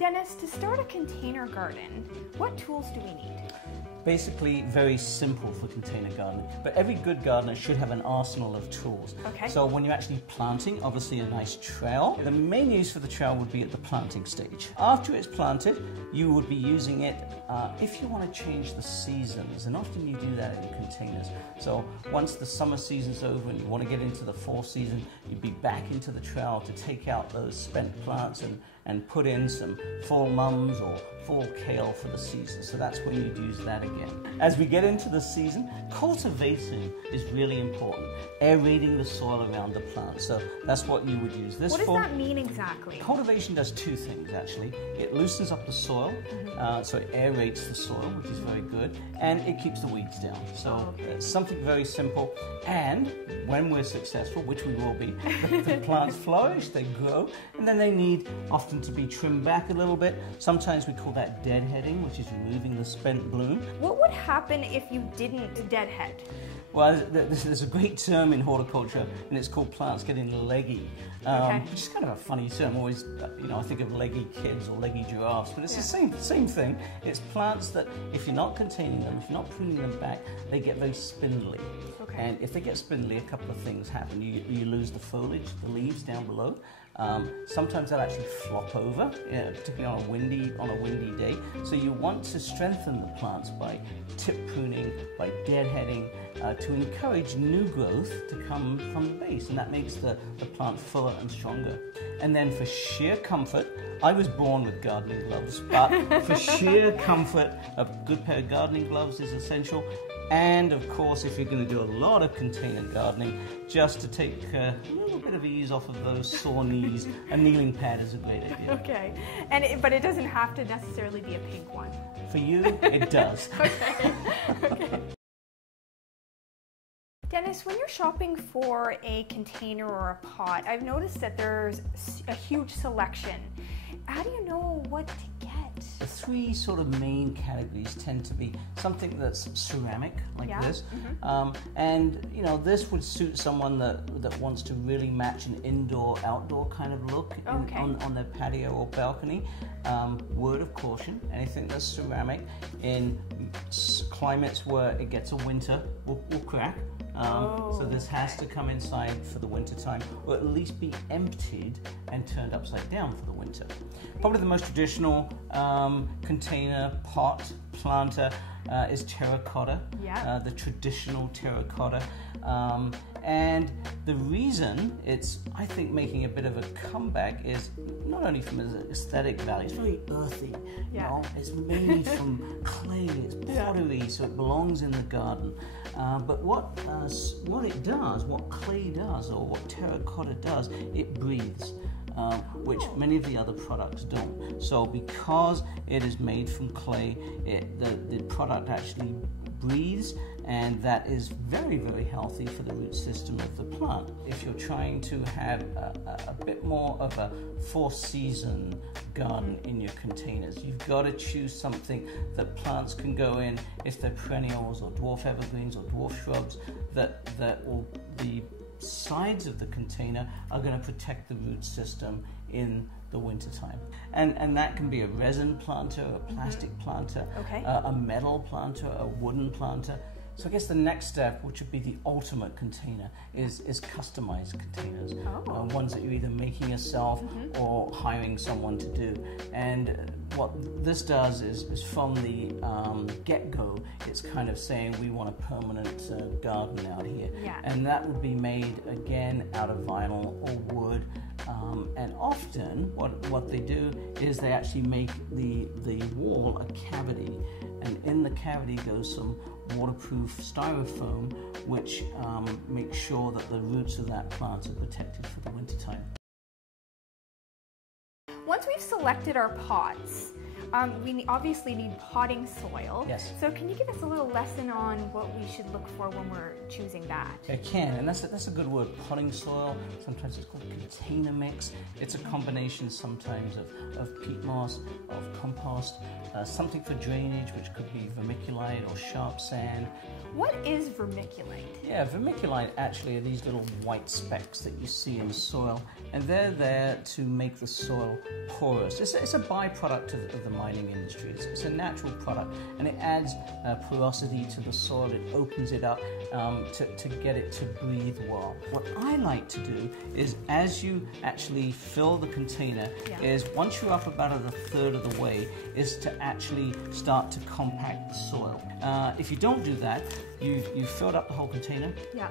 Dennis, to start a container garden, what tools do we need? Basically, very simple for container gardening, but every good gardener should have an arsenal of tools. Okay. So when you're actually planting, obviously a nice trowel. The main use for the trowel would be at the planting stage. After it's planted, you would be using it if you want to change the seasons, and often you do that in containers. So once the summer season's over and you want to get into the fall season, you'd be back into the trowel to take out those spent plants and put in some fall mums or fall kale for the season. So that's when you'd use that again. As we get into the season, cultivation is really important. Aerating the soil around the plant. So that's what you would use this for. What does that mean exactly? Cultivation does two things actually. It loosens up the soil, so it aerates the soil, which is very good, and it keeps the weeds down. So it's something very simple. And when we're successful, which we will be, the plants flourish, they grow, and then they need often to be trimmed back a little bit. Sometimes we call that deadheading, which is removing the spent bloom. What would happen if you didn't deadhead? Well, there's a great term in horticulture, and it's called plants getting leggy, which is kind of a funny term. Always, I think of leggy kids or leggy giraffes, but it's the same thing. It's plants that, if you're not containing them, if you're not pruning them back, they get very spindly. Okay. And if they get spindly, a couple of things happen. You lose the foliage, the leaves down below. Sometimes they'll actually flop over, particularly on a windy day. So you want to strengthen the plants by tip pruning, by deadheading, to encourage new growth to come from the base, and that makes the plant fuller and stronger. And then for sheer comfort, I was born with gardening gloves, but for sheer comfort, a good pair of gardening gloves is essential. And of course, if you're going to do a lot of container gardening, just to take a little bit of ease off of those sore knees, a kneeling pad is a great idea. Okay, but it doesn't have to necessarily be a pink one. For you, it does. Okay. Dennis, when you're shopping for a container or a pot, I've noticed that there's a huge selection. How do you know what to get? The three sort of main categories tend to be something that's ceramic, like this, and this would suit someone that wants to really match an indoor-outdoor kind of look on their patio or balcony. Word of caution: anything that's ceramic in climates where it gets a winter will crack. So this has to come inside for the winter time, or at least be emptied and turned upside down for the winter. Probably the most traditional container pot planter is terracotta, the traditional terracotta. And the reason it's, I think, making a bit of a comeback is not only from its aesthetic value, it's very earthy, it's made from clay, it's pottery, so it belongs in the garden. But what it does, what clay does, or what terracotta does, it breathes. Which many of the other products don't. So because it is made from clay, the product actually breathes, and that is very, very healthy for the root system of the plant. If you're trying to have a bit more of a four-season garden in your containers, you've got to choose something that plants can go in if they're perennials or dwarf evergreens or dwarf shrubs, that will the sides of the container are going to protect the root system in the wintertime. And that can be a resin planter, a plastic planter, a metal planter, a wooden planter. So I guess the next step, which would be the ultimate container, is customized containers. Ones that you're either making yourself or hiring someone to do. And what this does is from the get-go, it's kind of saying we want a permanent garden out here. And that would be made, again, out of vinyl or wood. And often what they do is they actually make the wall a cavity, and in the cavity goes some waterproof styrofoam, which makes sure that the roots of that plant are protected for the winter time. Once we've selected our pots, We obviously need potting soil. Yes. So can you give us a little lesson on what we should look for when we're choosing that? I can, and that's a good word, potting soil. Sometimes it's called container mix. It's a combination sometimes of peat moss, of compost, something for drainage, which could be vermiculite or sharp sand. What is vermiculite? Yeah, vermiculite actually are these little white specks that you see in soil, and they're there to make the soil porous. It's a byproduct of the mining industry. It's a natural product, and it adds porosity to the soil. It opens it up to get it to breathe well. What I like to do is, as you actually fill the container, is once you're up about a third of the way, is to actually start to compact the soil. If you don't do that, you've filled up the whole container. Yeah.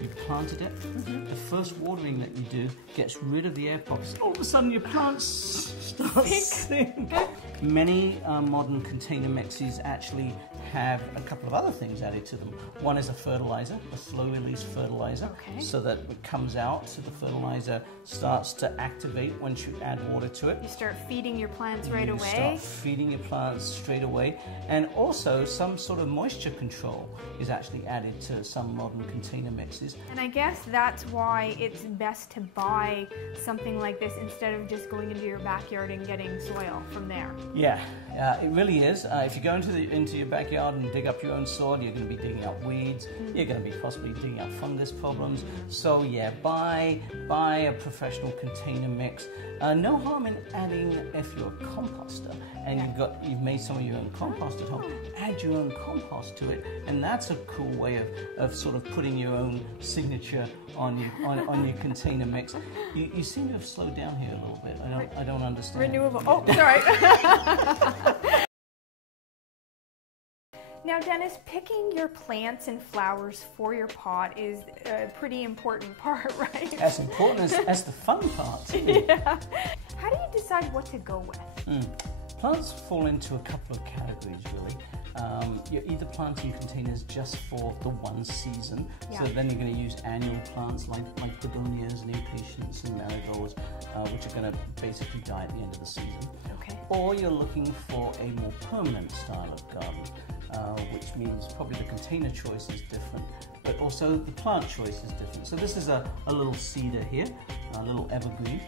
You've planted it. The first watering that you do gets rid of the air pockets. All of a sudden, your plants start sink. Many modern container mixes actually have a couple of other things added to them. One is a fertilizer, a slow-release fertilizer, so that it comes out, so the fertilizer starts to activate once you add water to it. You start feeding your plants right away. You start feeding your plants straight away. And also, some sort of moisture control is actually added to some modern container mixes. And I guess that's why it's best to buy something like this instead of just going into your backyard and getting soil from there. Yeah, it really is. If you go into your backyard and dig up your own soil, you're going to be digging up weeds. You're going to be possibly digging up fungus problems. So yeah, buy a professional container mix. No harm in adding, if you're a composter and you've made some of your own compost at home, add your own compost to it, and that's a cool way of sort of putting your own signature on your container mix. You seem to have slowed down here a little bit. I don't understand. Renewable. Oh, sorry. Now, Dennis, picking your plants and flowers for your pot is a pretty important part, right? As important as the fun part. Yeah. How do you decide what to go with? Plants fall into a couple of categories, really. You're either planting containers just for the one season, so then you're going to use annual plants like begonias and impatiens and marigolds, which are going to basically die at the end of the season. Okay. Or you're looking for a more permanent style of garden, which means probably the container choice is different, but also the plant choice is different. So this is a little cedar here, a little evergreen,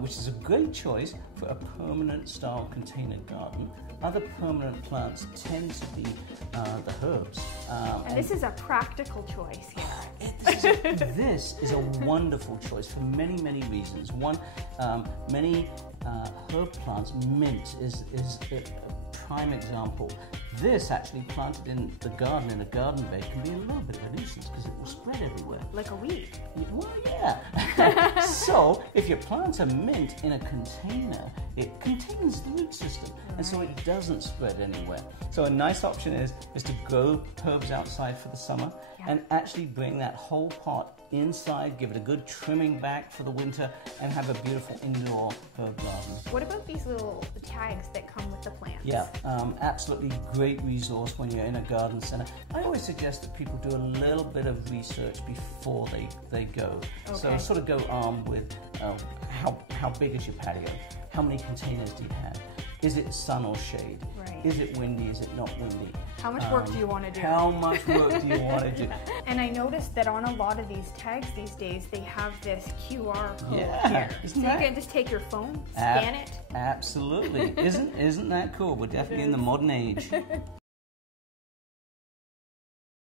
which is a great choice for a permanent style container garden. Other permanent plants tend to be the herbs. And this is a practical choice here. This is a wonderful choice for many, many reasons. One, many herb plants, mint is a prime example. This actually planted in the garden, in a garden bed, can be a little bit of a nuisance because it will spread everywhere. Like a weed. Well, yeah. So, if your plants are mint in a container, it contains the root system, and so it doesn't spread anywhere. So a nice option is to grow herbs outside for the summer and actually bring that whole pot inside, give it a good trimming back for the winter, and have a beautiful indoor herb garden. What about these little tags that come with the plants? Yeah, absolutely great resource when you're in a garden center. I always suggest that people do a little bit of research before they go. Okay. So sort of go armed with how big is your patio? How many containers do you have? Is it sun or shade? Right. Is it windy? Is it not windy? How much work do you want to do? How much work do you want to do? And I noticed that on a lot of these tags these days, they have this QR code here. So you can just take your phone, scan it. Absolutely. Isn't that cool? We're definitely in the modern age.